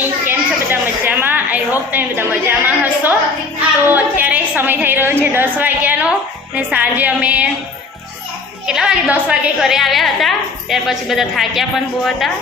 Morning, કેમ છો બધા? મજામાં? આઈ હોપ તમે બધા મજામાં હશો. તો અત્યારે સમય થઈ રહ્યો છે 10 વાગ્યાનો ને સાંજે અમે કેટલા વાગે 10 વાગે ઘરે આવ્યા હતા. ત્યાર પછી બધા થાક્યા પણ બહુ હતા,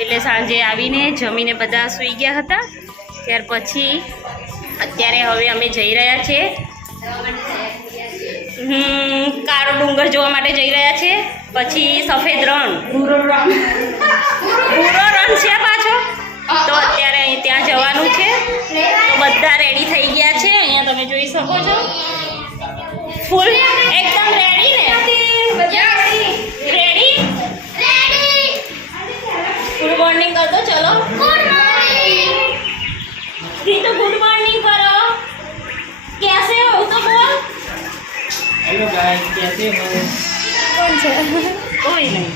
એટલે સાંજે આવીને જમીને બધા સૂઈ ગયા હતા. ત્યાર પછી અત્યારે હવે અમે જઈ રહ્યા છીએ કાળો ડુંગર જોવા માટે જઈ રહ્યા છે. પછી સફેદ રણ, ભૂરો રણ છે પાછો, તો અત્યારે અહીં ત્યાં જવાનું છે. તો બધા રેડી થઈ ગયા છે, અહીંયા તમે જોઈ શકો છો. ફૂલ એકદમ રેડી ને? રેડી. ગુડ મોર્નિંગ કર દો. ચલો રીતુ, ગુડ મોર્નિંગ કરો. कैसे हो तो बोल. हेलो गाइस, कैसे हो? કોણ છે? કોઈ નહીં.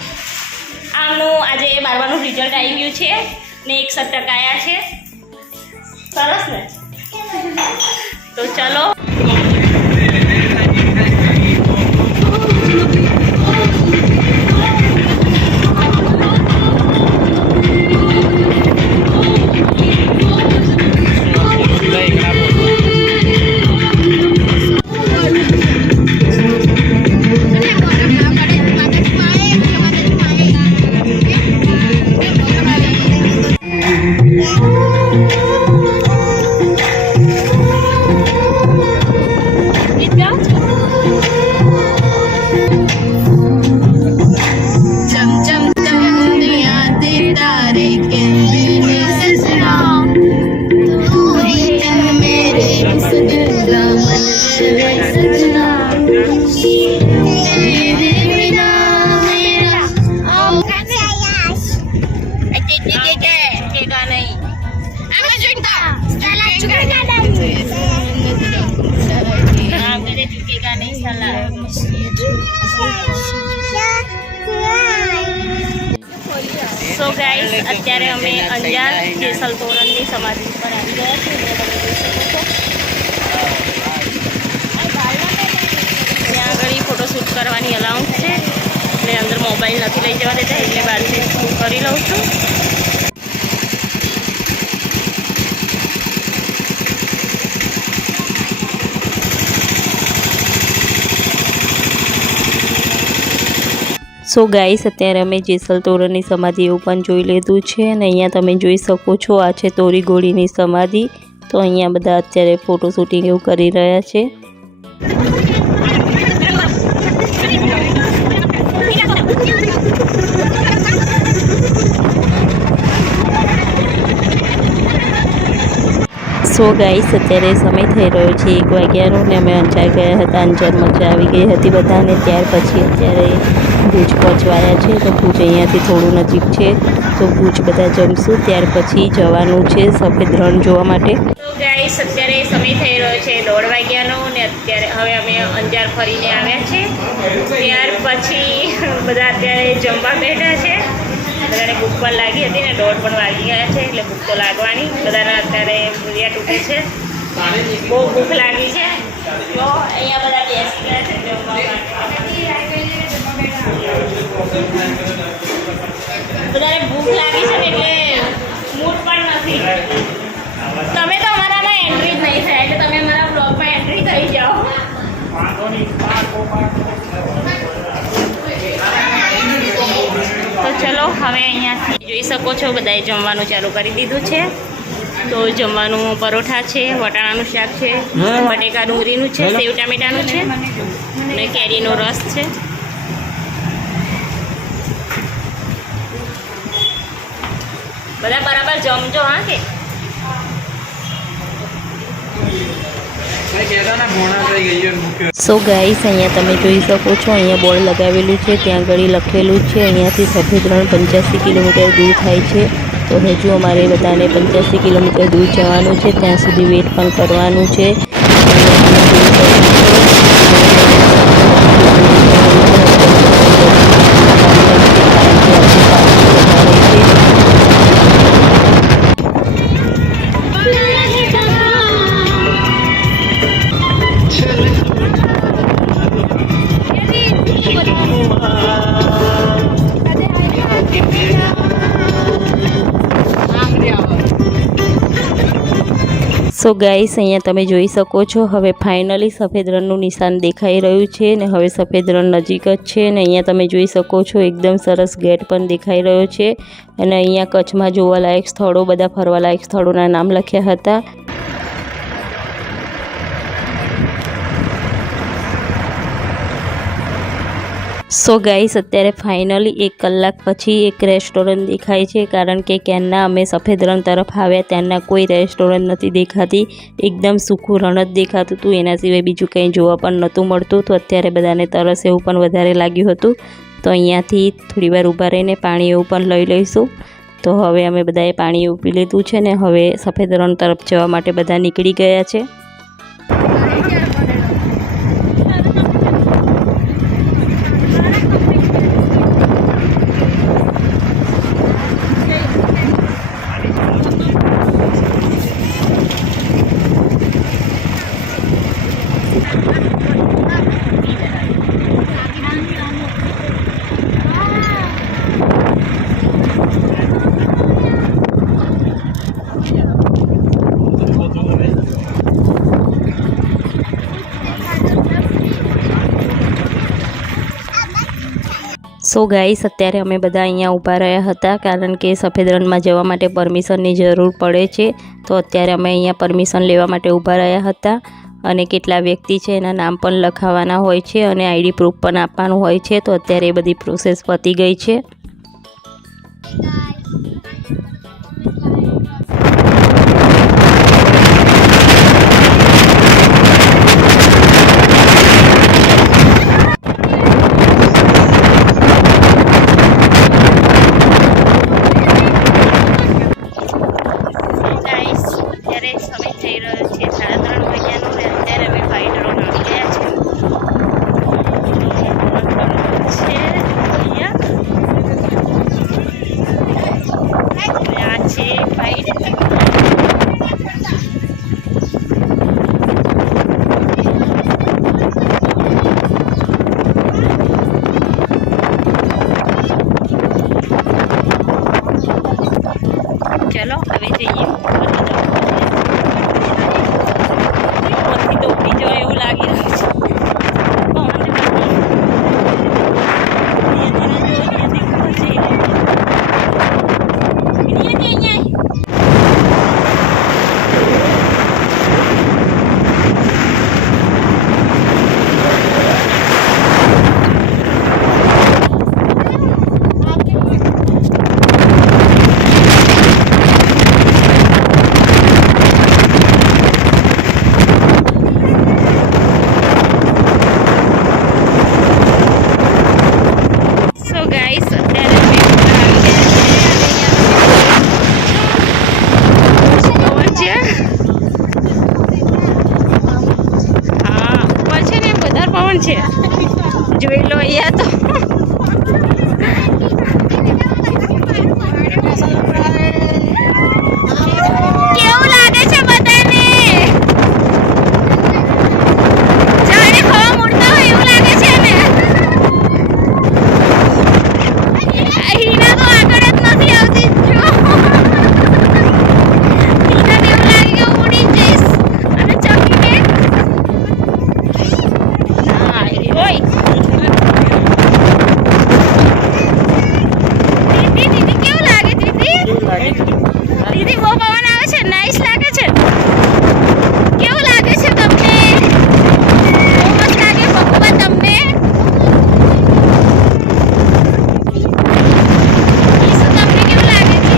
આમનું આજે 12માનું રિઝલ્ટ આવી ગયું છે ને 61% આવ્યા છે. સરસ ને? તો ચલો. સો ગાઈસ, અત્યારે અમે અંજાર જેસલ તોરણની સમાધિ પર આવી ગયા છીએ. ત્યાં આગળ ફોટોશૂટ કરવાની અલાઉન્સ છે, એટલે અંદર મોબાઈલ નથી લઈ જવા દેતા, એટલે બહારથી શૂટ કરી લઉં છું. સો ગાઈસ, અત્યારે અમે જેસલ તોરણની સમાધિ એવું પણ જોઈ લીધું છે, અને અહીંયા તમે જોઈ શકો છો આ છે તોરી ગોળીની સમાધિ. તો અહીંયા બધા અત્યારે ફોટો શૂટિંગ એવું કરી રહ્યા છે. સો ગાઈસ, અત્યારે સમય થઈ રહ્યો છે 1 વાગ્યાનો ને અમે અંજાર ગયા હતા. અંજાર મજા આવી ગઈ હતી બધાને. ત્યાર પછી અત્યારે ભુજ પહોંચવાયા છે. તો ભુજ અહીંયાથી થોડું નજીક છે, તો ભુજ બધા જમશું. ત્યાર પછી જવાનું છે સફેદ રણ જોવા માટે. તો ગાઈસ, અત્યારે સમય થઈ રહ્યો છે 1:30 વાગ્યાનો ને અત્યારે હવે અમે અંજાર ફરીને આવ્યા છે. ત્યાર પછી બધા અત્યારે જમવા બેઠા છે. બધાને ભૂખ પણ લાગી હતી ને 1:30 પણ વાગી ગયા છે, એટલે ભૂખ તો લાગવાની. બધાને અત્યારે ભૂરિયા તૂટે છે, બહુ ભૂખ લાગી છે. તો અહીંયા બધા બેસી ગયા છે જમવા માટે. બધાને ભૂખ લાગી છે ને એટલે મૂડ પણ નથી. તમે તો અમારામાં એન્ટ્રી જ નહીં થાય, એટલે તમે અમારા બ્લોગમાં એન્ટ્રી થઈ જાઓ. તો ચલો, હવે અહીંયાથી જોઈ શકો છો બધાએ જમવાનું ચાલુ કરી દીધું છે. તો જમવાનું પરોઠા છે, વટાણાનું શાક છે, બટેકા ડુંગળીનું છે, સેવ ટામેટાનું છે અને કેરીનો રસ છે. બધા બરાબર જમજો હા કે. સો ગાઈસ, અહીંયા તમે જોઈ શકો છો, અહીંયા બોર્ડ લગાવેલું છે, ત્યાં આગળ લખેલું છે અહીંયાથી સફેદ રણ 85 કિલોમીટર દૂર થાય છે. તો હજુ અમારે બધાને 85 કિલોમીટર દૂર જવાનું છે, ત્યાં સુધી વેઇટ પણ કરવાનું છે. સો ગાઈસ, અહીંયા તમે જોઈ શકો છો હવે ફાઇનલી સફેદ રણનું નિશાન દેખાઈ રહ્યું છે ને હવે સફેદ રણ નજીક જ છે ને અહીંયા તમે જોઈ શકો છો એકદમ સરસ ગેટ પણ દેખાઈ રહ્યો છે અને અહીંયા કચ્છમાં જોવાલાયક સ્થળો, બધા ફરવાલાયક સ્થળોના નામ લખ્યા હતા. સો ગાઈસ, અત્યારે ફાઇનલી 1 કલાક પછી એક રેસ્ટોરન્ટ દેખાય છે, કારણ કે ક્યારના અમે સફેદ રણ તરફ આવ્યા ત્યારના કોઈ રેસ્ટોરન્ટ નથી દેખાતી. એકદમ સૂકું રણ જ દેખાતું હતું, એના સિવાય બીજું કંઈ જોવા પણ નહોતું મળતું. તો અત્યારે બધાને તરસ એવું પણ વધારે લાગ્યું હતું, તો અહીંયાથી થોડી વાર ઊભા રહીને પાણી એવું પણ લઈ લઈશું. તો હવે અમે બધાએ પાણી એવું પી લીધું છે ને હવે સફેદ રણ તરફ જવા માટે બધા નીકળી ગયા છે. સો ગાઈસ, અત્યારે અમે બધા અહીંયા ઊભા રહ્યા હતા, કારણ કે સફેદ રણમાં જવા માટે પરમિશનની જરૂર પડે છે. તો અત્યારે અમે અહીંયા પરમિશન લેવા માટે ઊભા રહ્યા હતા અને કેટલા વ્યક્તિ છે એના નામ પણ લખાવવાના હોય છે અને આઈડી પ્રૂફ પણ આપવાનું હોય છે. તો અત્યારે એ બધી પ્રોસેસ પતી ગઈ છે. ચલો હવે જઈએ. તો ઉડી જવાય એવું લાગી રહ્યું છે. જોઈ લો અહીંયા તો કેવું લાગે છે બધાને? જાણે હવા ઉડતા હોય એવું લાગે છે ને. હીના તો આગળ જ નથી આવતી. હીના એવું લાગે કે ઉડી જઈશ અને ચકીને ઓય દીદી કેવું લાગે? દીદી બહુ પવન આવે છે, નાઈસ લાગે છે. કેવું લાગે છે તમને? બહુ મસ્ત લાગે પપ્પા તમને? તમને કેવું લાગે છે?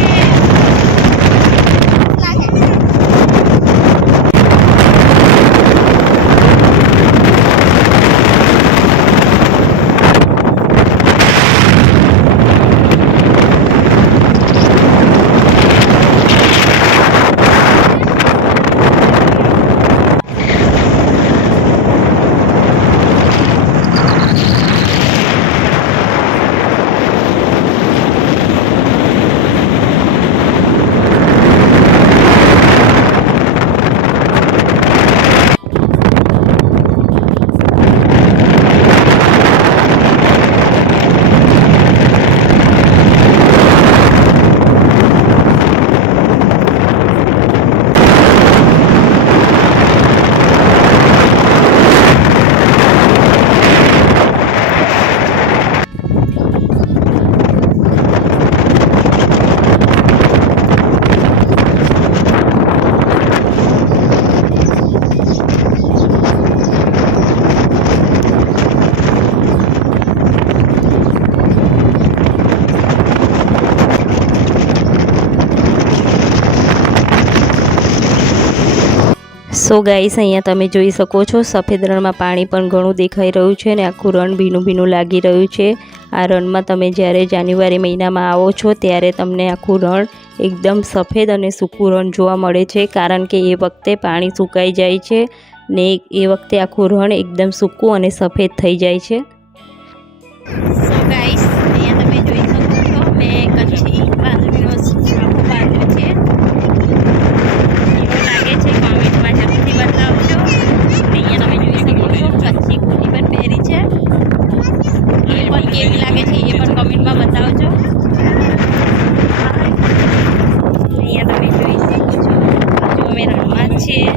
સો ગાઈસ, અહીંયા તમે જોઈ શકો છો સફેદ રણમાં પાણી પણ ઘણું દેખાઈ રહ્યું છે અને આખું રણ ભીનું ભીનું લાગી રહ્યું છે. આ રણમાં તમે જ્યારે જાન્યુઆરી મહિનામાં આવો છો ત્યારે તમને આખું રણ એકદમ સફેદ અને સૂકું રણ જોવા મળે છે, કારણ કે એ વખતે પાણી સુકાઈ જાય છે ને એ વખતે આખું રણ એકદમ સૂકું અને સફેદ થઈ જાય છે. સો ગાઈસ, અહીંયા તમે જોઈ શકો છો મેં કચ્છી બાંધણીનો આખો બાંધ્યો છે. કેવો લાગે છે કોમેન્ટમાં જરૂરથી બતાવજો. અહીંયા તમે જોઈ શકો છો કચ્છી કુર્તી પણ પહેરી છે. એ પણ કેવી લાગે છે એ પણ કમેન્ટમાં બતાવજો. અહીંયા તમે જોઈ શકો છો હજુ અમે રણમાં જ છીએ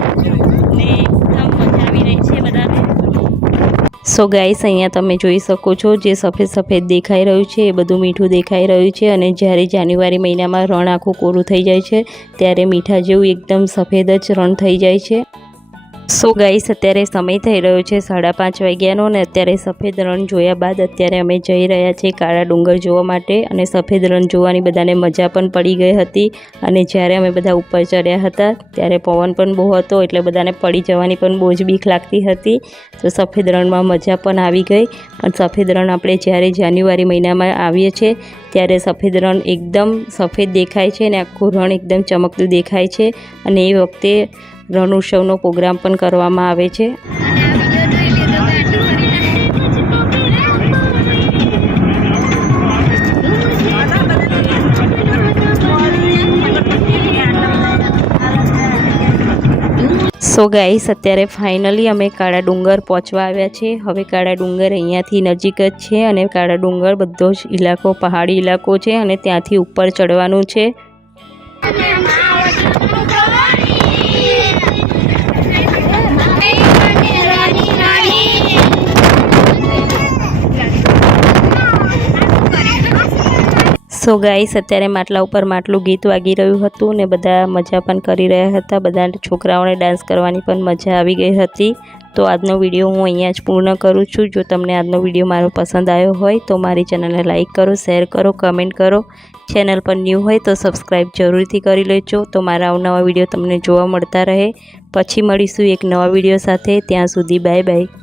ને એકદમ મજા આવી રહી છે બધાને. સો ગાઈસ, અહીંયા તમે જોઈ શકો છો જે સફેદ સફેદ દેખાઈ રહ્યું છે એ બધું મીઠું દેખાઈ રહ્યું છે અને જ્યારે જાન્યુઆરી મહિનામાં રણ આખું કોરું થઈ જાય છે ત્યારે મીઠા જેવું એકદમ સફેદ જ રણ થઈ જાય છે. સો ગાઈસ, અત્યારે સમય થઈ રહ્યો છે 5:30 વાગ્યાનો અને અત્યારે સફેદ રણ જોયા બાદ અત્યારે અમે જઈ રહ્યા છીએ કાળા ડુંગર જોવા માટે. અને સફેદ રણ જોવાની બધાને મજા પણ પડી ગઈ હતી અને જ્યારે અમે બધા ઉપર ચડ્યા હતા ત્યારે પવન પણ બહુ હતો એટલે બધાને પડી જવાની પણ બહુ જ બીક લાગતી હતી. તો સફેદ રણમાં મજા પણ આવી ગઈ. પણ સફેદ રણ આપણે જ્યારે જાન્યુઆરી મહિનામાં આવીએ છીએ ત્યારે સફેદ રણ એકદમ સફેદ દેખાય છે અને આખું રણ એકદમ ચમકતું દેખાય છે અને એ વખતે રણ ઉત્સવનો પ્રોગ્રામ પણ કરવામાં આવે છે. સો ગાઈસ, અત્યારે ફાઇનલી અમે કાળા ડુંગર પહોંચવા આવ્યા છે. હવે કાળા ડુંગર અહીંયાથી નજીક જ છે અને કાળા ડુંગર બધો જ ઇલાકો પહાડી ઇલાકો છે અને ત્યાંથી ઉપર ચડવાનું છે. સો ગાઈસ, અત્યારે માટલા ઉપર માટલું ગીત વાગી રહ્યું હતું ને બધા મજા પણ કરી રહ્યા હતા. બધા છોકરાઓને ડાન્સ કરવાની પણ મજા આવી ગઈ હતી. તો આજનો વિડીયો હું અહીંયા જ પૂર્ણ કરું છું. જો તમને આજનો વિડીયો મારો પસંદ આવ્યો હોય તો મારી ચેનલને લાઇક કરો, શેર કરો, કમેન્ટ કરો. ચેનલ પર ન્યૂ હોય તો સબસ્ક્રાઈબ જરૂરથી કરી લેજો તો મારા અવનવા વિડીયો તમને જોવા મળતા રહે. પછી મળીશું એક નવા વિડીયો સાથે. ત્યાં સુધી બાય બાય.